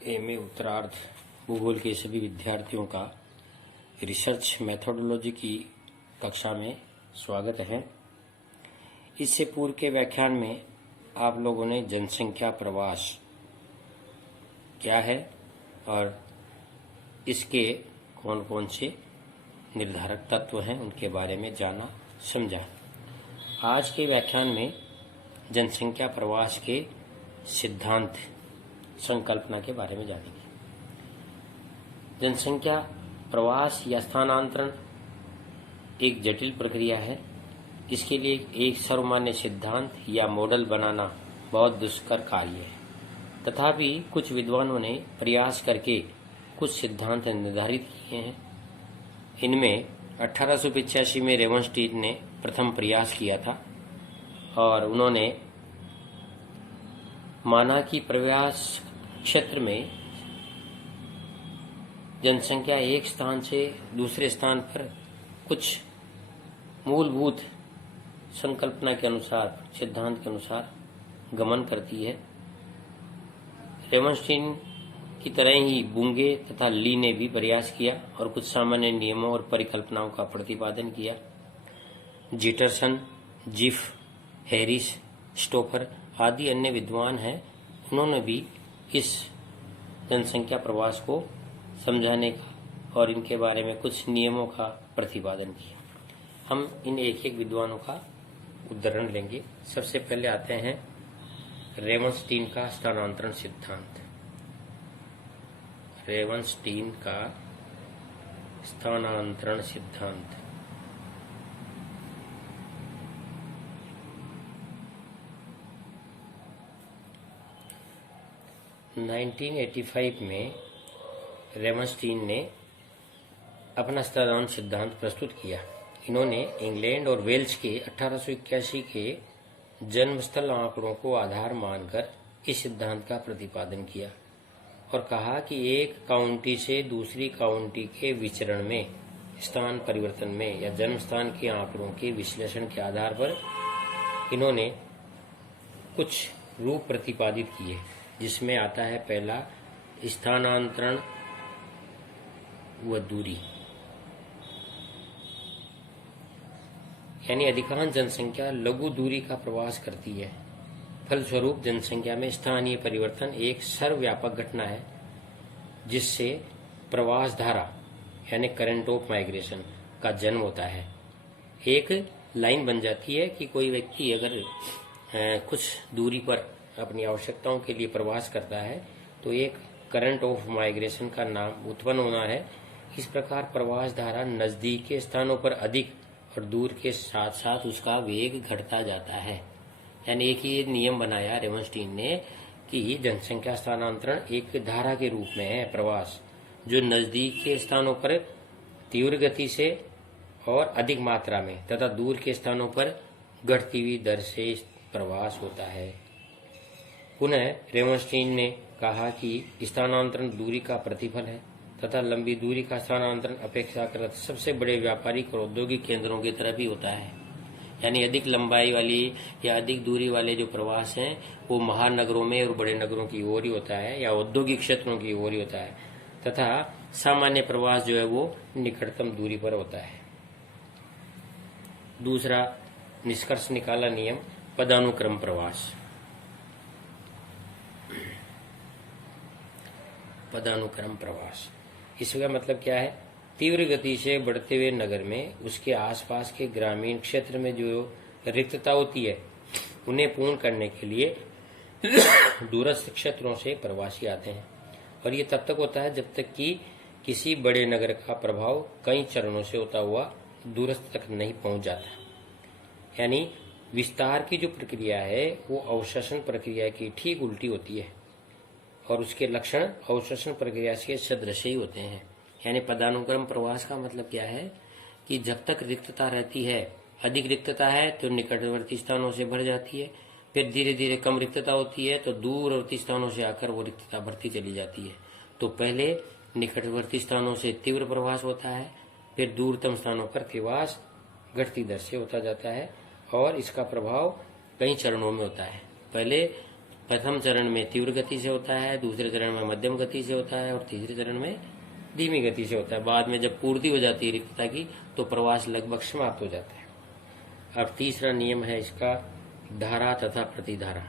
MA उत्तरार्ध भूगोल के सभी विद्यार्थियों का रिसर्च मेथोडोलॉजी की कक्षा में स्वागत है। इससे पूर्व के व्याख्यान में आप लोगों ने जनसंख्या प्रवास क्या है और इसके कौन कौन से निर्धारक तत्व हैं उनके बारे में जाना समझा। आज के व्याख्यान में जनसंख्या प्रवास के सिद्धांत संकल्पना के बारे में जानेंगे। जनसंख्या प्रवास या स्थानांतरण एक जटिल प्रक्रिया है। इसके लिए एक सर्वमान्य सिद्धांत या मॉडल बनाना बहुत दुष्कर कार्य है। तथापि कुछ विद्वानों ने प्रयास करके कुछ सिद्धांत निर्धारित किए हैं। इनमें 1885 में रेवनस्टीन ने प्रथम प्रयास किया था और उन्होंने माना कि प्रवास क्षेत्र में जनसंख्या एक स्थान से दूसरे स्थान पर कुछ मूलभूत संकल्पना के अनुसार, सिद्धांत के अनुसार गमन करती है। रेवनस्टीन की तरह ही बुंगे तथा ली ने भी प्रयास किया और कुछ सामान्य नियमों और परिकल्पनाओं का प्रतिपादन किया। जीटरसन, जिफ, हैरिस, स्टोफर आदि अन्य विद्वान हैं, उन्होंने भी इस जनसंख्या प्रवास को समझाने का और इनके बारे में कुछ नियमों का प्रतिपादन किया। हम इन एक एक विद्वानों का उदाहरण लेंगे। सबसे पहले आते हैं रेवनस्टीन का स्थानांतरण सिद्धांत। रेवनस्टीन का स्थानांतरण सिद्धांत 1985 में रेवनस्टीन ने अपना स्थानांतरण सिद्धांत प्रस्तुत किया। इन्होंने इंग्लैंड और वेल्स के 1881 के जन्मस्थल आंकड़ों को आधार मानकर इस सिद्धांत का प्रतिपादन किया और कहा कि एक काउंटी से दूसरी काउंटी के विचरण में, स्थान परिवर्तन में या जन्म स्थान के आंकड़ों के विश्लेषण के आधार पर इन्होंने कुछ रूप प्रतिपादित किए, जिसमें आता है पहला स्थानांतरण व दूरी। यानी अधिकांश जनसंख्या लघु दूरी का प्रवास करती है। फलस्वरूप जनसंख्या में स्थानीय परिवर्तन एक सर्वव्यापक घटना है, जिससे प्रवास धारा यानी करंट ऑफ माइग्रेशन का जन्म होता है। एक लाइन बन जाती है कि कोई व्यक्ति अगर कुछ दूरी पर अपनी आवश्यकताओं के लिए प्रवास करता है तो एक करंट ऑफ माइग्रेशन का नाम उत्पन्न होना है। इस प्रकार प्रवास धारा नजदीक के स्थानों पर अधिक और दूर के साथ साथ उसका वेग घटता जाता है। यानी एक ही नियम बनाया रेवनस्टीन ने कि जनसंख्या स्थानांतरण एक धारा के रूप में है प्रवास, जो नजदीक के स्थानों पर तीव्र गति से और अधिक मात्रा में तथा दूर के स्थानों पर घटती हुई दर से प्रवास होता है। पुनः रेवनस्टीन ने कहा कि स्थानांतरण दूरी का प्रतिफल है तथा लंबी दूरी का स्थानांतरण अपेक्षाकृत सबसे बड़े व्यापारिक और औद्योगिक केंद्रों की तरफ ही होता है। यानी अधिक लंबाई वाली या अधिक दूरी वाले जो प्रवास हैं वो महानगरों में और बड़े नगरों की ओर ही होता है या औद्योगिक क्षेत्रों की ओर ही होता है, तथा सामान्य प्रवास जो है वो निकटतम दूरी पर होता है। दूसरा निष्कर्ष निकाला नियम पदानुक्रम प्रवास। पदानुक्रम प्रवास, इसका मतलब क्या है? तीव्र गति से बढ़ते हुए नगर में उसके आसपास के ग्रामीण क्षेत्र में जो रिक्तता होती है उन्हें पूर्ण करने के लिए दूरस्थ क्षेत्रों से प्रवासी आते हैं, और ये तब तक होता है जब तक कि किसी बड़े नगर का प्रभाव कई चरणों से होता हुआ दूरस्थ तक नहीं पहुंच जाता। यानी विस्तार की जो प्रक्रिया है वो अवशोषण प्रक्रिया की ठीक उल्टी होती है और उसके लक्षण अवशोषण प्रक्रिया से सदृश ही होते हैं। यानी पदानुक्रम प्रवास का मतलब क्या है कि जब तक रिक्तता रहती है, अधिक रिक्तता है तो निकटवर्ती स्थानों से भर जाती है, फिर धीरे धीरे कम रिक्तता होती है तो दूरवर्ती स्थानों से आकर वो रिक्तता बढ़ती चली जाती है। तो पहले निकटवर्ती स्थानों से तीव्र प्रवास होता है, फिर दूरतम स्थानों पर प्रवास घटती दर से होता जाता है और इसका प्रभाव कई चरणों में होता है। पहले प्रथम चरण में तीव्र गति से होता है, दूसरे चरण में मध्यम गति से होता है और तीसरे चरण में धीमी गति से होता है। बाद में जब पूर्ति हो जाती है रिक्तता की तो प्रवास लगभग समाप्त हो जाता है। अब तीसरा नियम है इसका धारा तथा प्रतिधारा।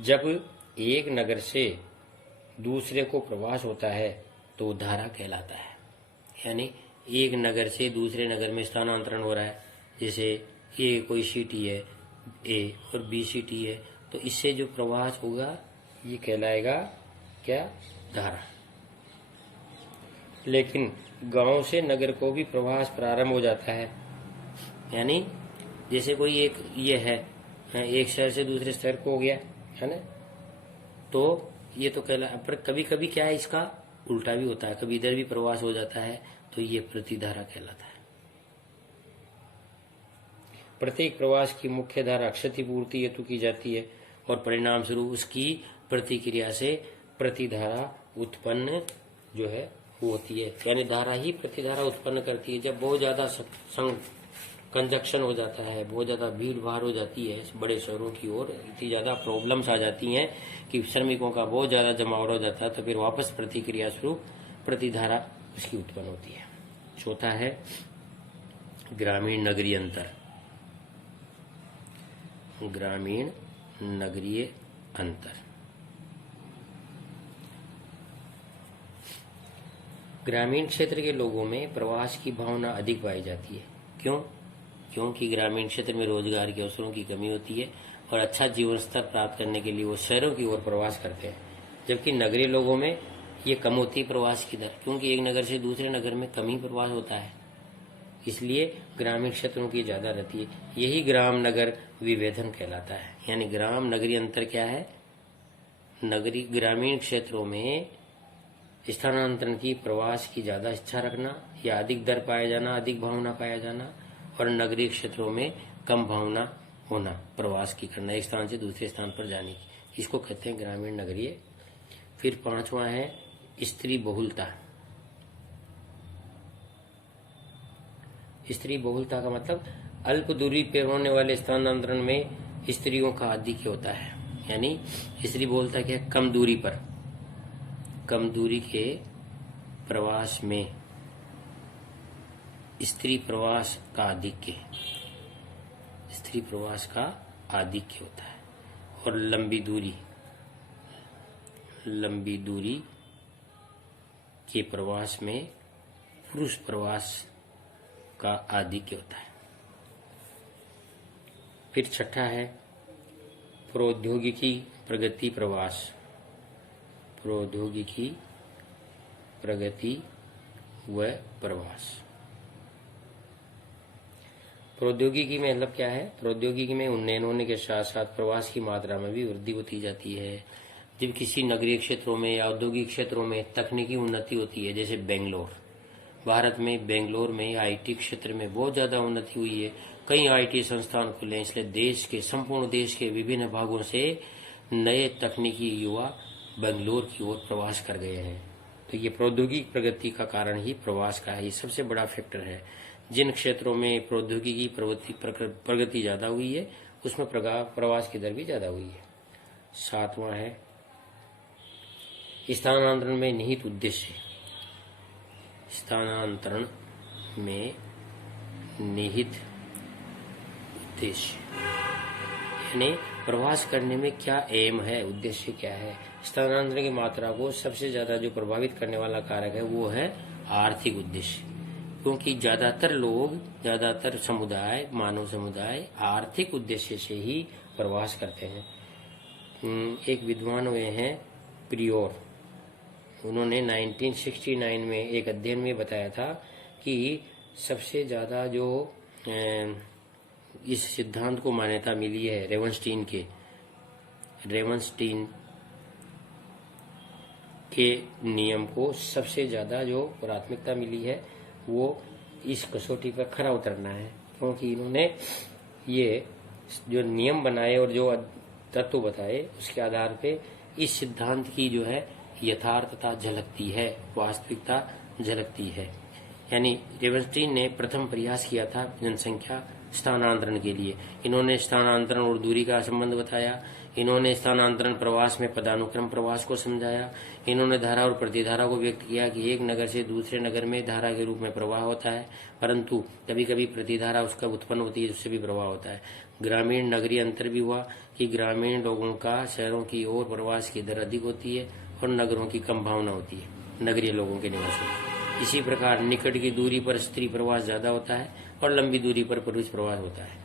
जब एक नगर से दूसरे को प्रवास होता है तो धारा कहलाता है। यानी एक नगर से दूसरे नगर में स्थानांतरण हो रहा है, जैसे ये कोई सिटी है ए और बी सिटी है, तो इससे जो प्रवास होगा ये कहलाएगा क्या? धारा। लेकिन गांव से नगर को भी प्रवास प्रारंभ हो जाता है। यानी जैसे कोई एक ये है, एक शहर से दूसरे शहर को हो गया है ना, तो ये तो कहला। पर कभी कभी क्या है, इसका उल्टा भी होता है, कभी इधर भी प्रवास हो जाता है, तो ये प्रतिधारा कहलाता है। प्रत्येक प्रवास की मुख्य धारा क्षतिपूर्ति हेतु की जाती है और परिणाम स्वरूप उसकी प्रतिक्रिया से प्रतिधारा उत्पन्न जो है वो होती है। यानी धारा ही प्रतिधारा उत्पन्न करती है। जब बहुत ज्यादा कंजक्शन हो जाता है, बहुत ज्यादा भीड़ भाड़ हो जाती है बड़े शहरों की ओर, इतनी ज्यादा प्रॉब्लम्स आ जाती हैं कि श्रमिकों का बहुत ज्यादा जमावड़ा हो जाता है, तो फिर वापस प्रतिक्रिया स्वरूप प्रतिधारा उसकी उत्पन्न होती है। चौथा है ग्रामीण नगरीय अंतर। ग्रामीण नगरीय अंतर। ग्रामीण क्षेत्र के लोगों में प्रवास की भावना अधिक पाई जाती है। क्यों? क्योंकि ग्रामीण क्षेत्र में रोजगार के अवसरों की कमी होती है और अच्छा जीवन स्तर प्राप्त करने के लिए वो शहरों की ओर प्रवास करते हैं, जबकि नगरीय लोगों में ये कम होती है प्रवास की दर, क्योंकि एक नगर से दूसरे नगर में कम ही प्रवास होता है, इसलिए ग्रामीण क्षेत्रों की ज्यादा रहती है। यही ग्राम नगर विभेदन कहलाता है। यानी ग्राम नगरीय अंतर क्या है? नगरी ग्रामीण क्षेत्रों में स्थानांतरण की प्रवास की ज्यादा इच्छा रखना या अधिक दर पाया जाना, अधिक भावना पाया जाना, और नगरीय क्षेत्रों में कम भावना होना प्रवास की करना, एक स्थान से दूसरे स्थान पर जाने की, इसको कहते हैं ग्रामीण नगरीय। फिर पांचवा है स्त्री बहुलता। स्त्री बहुलता का मतलब अल्प दूरी पर होने वाले स्थानांतरण में स्त्रियों का आधिक्य होता है। यानी स्त्री बहुलता क्या है? कम दूरी पर, कम दूरी के प्रवास में स्त्री प्रवास का आधिक्य, स्त्री प्रवास का आधिक्य होता है। और लंबी दूरी के प्रवास में पुरुष प्रवास का आधिक्य होता है। फिर छठा है प्रौद्योगिकी प्रगति प्रवास। प्रौद्योगिकी प्रगति व प्रवास। प्रौद्योगिकी में मतलब क्या है? प्रौद्योगिकी में उन्नयन होने के साथ साथ प्रवास की मात्रा में भी वृद्धि होती जाती है। जब किसी नगरीय क्षेत्रों में या औद्योगिक क्षेत्रों में तकनीकी उन्नति होती है, जैसे बेंगलोर, भारत में बेंगलोर में आईटी क्षेत्र में बहुत ज्यादा उन्नति हुई है, कई आईटी संस्थान खुले, इसलिए संपूर्ण देश के विभिन्न भागों से नए तकनीकी युवा बेंगलोर की ओर प्रवास कर गए हैं। तो ये प्रौद्योगिक प्रगति का कारण ही प्रवास का ही सबसे बड़ा फैक्टर है। जिन क्षेत्रों में प्रौद्योगिकी प्रगति ज्यादा हुई है उसमें प्रवास की दर भी ज्यादा हुई है। सातवां है स्थानांतरण में निहित उद्देश्य। स्थानांतरण में निहित उद्देश्य यानी प्रवास करने में क्या एम है, उद्देश्य क्या है। स्थानांतरण की मात्रा को सबसे ज्यादा जो प्रभावित करने वाला कारक है वो है आर्थिक उद्देश्य, क्योंकि ज्यादातर समुदाय, मानव समुदाय आर्थिक उद्देश्य से ही प्रवास करते हैं। एक विद्वान हुए हैं प्रियोर, उन्होंने 1969 में एक अध्ययन में बताया था कि सबसे ज्यादा जो इस सिद्धांत को मान्यता मिली है रेवनस्टीन के नियम को सबसे ज्यादा जो प्राथमिकता मिली है वो इस कसौटी पर खरा उतरना है, क्योंकि इन्होंने ये जो नियम बनाए और जो तत्व बताए उसके आधार पे इस सिद्धांत की जो है यथार्थता झलकती है, वास्तविकता झलकती है। यानी रेवनस्टीन ने प्रथम प्रयास किया था जनसंख्या स्थानांतरण के लिए। इन्होंने स्थानांतरण और दूरी का संबंध बताया। इन्होंने स्थानांतरण प्रवास में पदानुक्रम प्रवास को समझाया। इन्होंने धारा और प्रतिधारा को व्यक्त किया कि एक नगर से दूसरे नगर में धारा के रूप में प्रवाह होता है, परंतु कभी कभी प्रतिधारा उसका उत्पन्न होती है, उससे भी प्रवाह होता है। ग्रामीण नगरीय अंतर भी हुआ कि ग्रामीण लोगों का शहरों की ओर प्रवास की दर अधिक होती है और नगरों की कम भावना होती है नगरीय लोगों के निवासों की। इसी प्रकार निकट की दूरी पर स्त्री प्रवास ज्यादा होता है और लंबी दूरी पर पुरुष प्रवास होता है।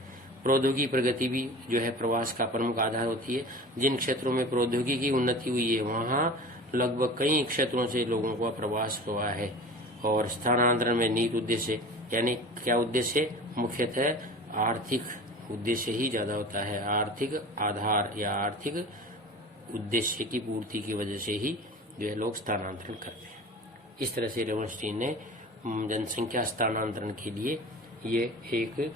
प्रौद्योगिकी प्रगति भी जो है प्रवास का प्रमुख आधार होती है। जिन क्षेत्रों में प्रौद्योगिकी की उन्नति हुई है वहां लगभग कई क्षेत्रों से लोगों का प्रवास हुआ है। और स्थानांतरण में निहित उद्देश्य यानी क्या उद्देश्य, मुख्यतः आर्थिक उद्देश्य ही ज्यादा होता है। आर्थिक आधार या आर्थिक उद्देश्य की पूर्ति की वजह से ही जो है लोग स्थानांतरण करते हैं। इस तरह से लेवेंस्टीन ने जनसंख्या स्थानांतरण के लिए ये एक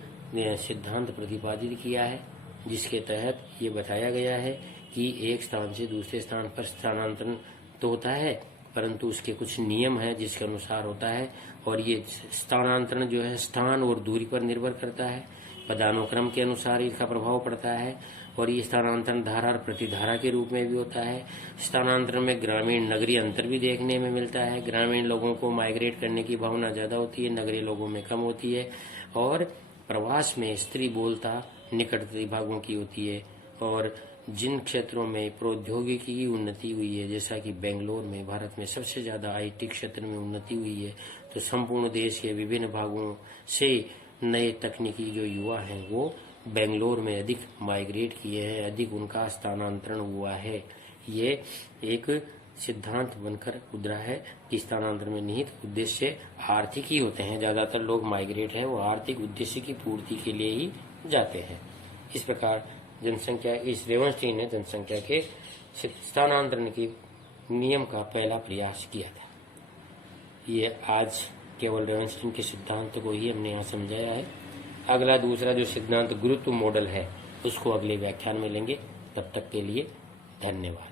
सिद्धांत प्रतिपादित किया है, जिसके तहत ये बताया गया है कि एक स्थान से दूसरे स्थान पर स्थानांतरण तो होता है, परंतु उसके कुछ नियम हैं जिसके अनुसार होता है। और ये स्थानांतरण जो है स्थान और दूरी पर निर्भर करता है, पदानुक्रम के अनुसार इसका प्रभाव पड़ता है। और ये स्थानांतरण धारा और प्रतिधारा के रूप में भी होता है। स्थानांतरण में ग्रामीण नगरीय अंतर भी देखने में मिलता है। ग्रामीण लोगों को माइग्रेट करने की भावना ज्यादा होती है, नगरीय लोगों में कम होती है। और प्रवास में स्त्री बोलता निकटवर्ती भागों की होती है। और जिन क्षेत्रों में प्रौद्योगिकी की उन्नति हुई है, जैसा कि बेंगलोर में भारत में सबसे ज्यादा आईटी क्षेत्र में उन्नति हुई है, तो संपूर्ण देश के विभिन्न भागों से नए तकनीकी जो युवा हैं वो बेंगलोर में अधिक माइग्रेट किए हैं, अधिक उनका स्थानांतरण हुआ है। ये एक सिद्धांत बनकर उभरा है कि स्थानांतरण में निहित उद्देश्य आर्थिक ही होते हैं। ज्यादातर लोग माइग्रेट हैं वो आर्थिक उद्देश्य की पूर्ति के लिए ही जाते हैं। इस प्रकार जनसंख्या इस लेवेंस्टीन ने जनसंख्या के स्थानांतरण के नियम का पहला प्रयास किया था। ये आज केवल लेवेंस्टीन के सिद्धांत को ही हमने यहाँ समझाया है। अगला दूसरा जो सिद्धांत गुरुत्व मॉडल है उसको अगले व्याख्यान में लेंगे। तब तक के लिए धन्यवाद।